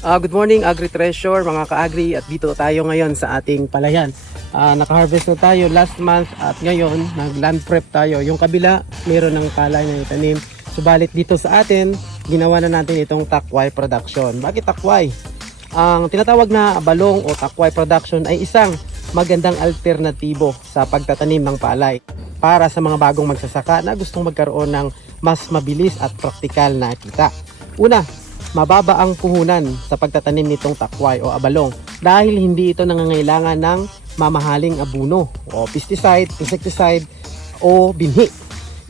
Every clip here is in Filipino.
Good morning Agri-Treasure mga ka-agri, at dito tayo ngayon sa ating palayan. Naka-harvest na tayo last month at ngayon nag-land prep tayo. Yung kabila mayroon ng palay na itanim. Subalit dito sa atin ginawa na natin itong takway production. Bakit takway? Ang tinatawag na balong o takway production ay isang magandang alternatibo sa pagtatanim ng palay para sa mga bagong magsasaka na gustong magkaroon ng mas mabilis at praktikal na kita. Una, mababa ang puhunan sa pagtatanim nitong takway o abalong dahil hindi ito nangangailangan ng mamahaling abuno o pesticide, insecticide o binhi.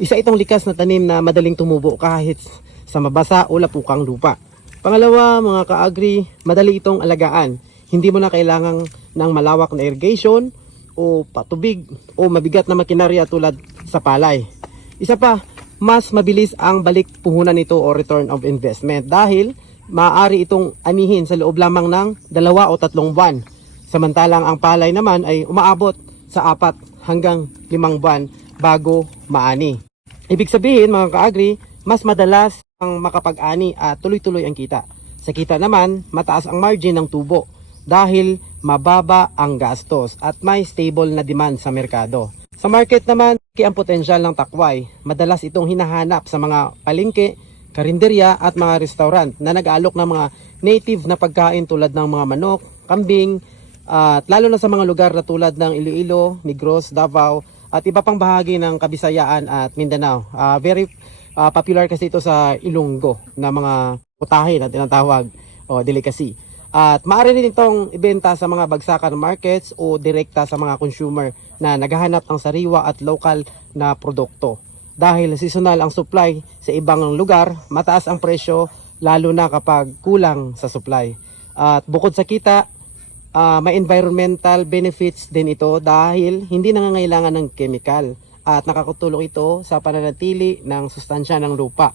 Isa itong likas na tanim na madaling tumubo kahit sa mabasa o lapukang lupa. Pangalawa, mga ka-agri, madali itong alagaan. Hindi mo na kailangan ng malawak na irrigation o patubig o mabigat na makinarya tulad sa palay. Isa pa, mas mabilis ang balik puhunan nito o return of investment dahil maaari itong anihin sa loob lamang ng 2 o 3 buwan. Samantalang ang palay naman ay umaabot sa 4 hanggang 5 buwan bago maani. Ibig sabihin mga ka-agri, mas madalas ang makapag-ani at tuloy-tuloy ang kita. Sa kita naman, mataas ang margin ng tubo dahil mababa ang gastos at may stable na demand sa merkado. Sa market naman, ang potensyal ng takway. Madalas itong hinahanap sa mga palengke, karinderya at mga restaurant na nag-aalok ng mga native na pagkain tulad ng mga manok, kambing, at lalo na sa mga lugar na tulad ng Iloilo, Negros, Davao at iba pang bahagi ng Kabisayaan at Mindanao. Very popular kasi ito sa Ilonggo na mga putahe na tinatawag o delicacy. At maaari rin itong ibenta sa mga bagsakan markets o direkta sa mga consumer na naghahanap ng sariwa at local na produkto. Dahil seasonal ang supply sa ibang lugar, mataas ang presyo lalo na kapag kulang sa supply. At bukod sa kita, may environmental benefits din ito dahil hindi nangangailangan ng chemical at nakakatulong ito sa pananatili ng sustansya ng lupa.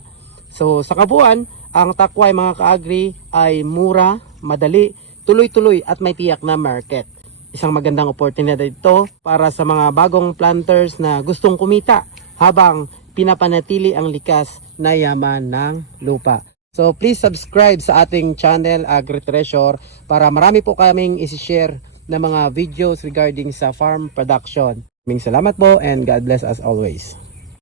So sa kabuuan, ang takway mga ka-agri ay mura, madali, tuloy-tuloy at may tiyak na market. Isang magandang oportunidad ito para sa mga bagong planters na gustong kumita habang pinapanatili ang likas na yaman ng lupa. So please subscribe sa ating channel Agri-Treasure para marami po kaming isi-share na mga videos regarding sa farm production. Maraming salamat po and God bless as always.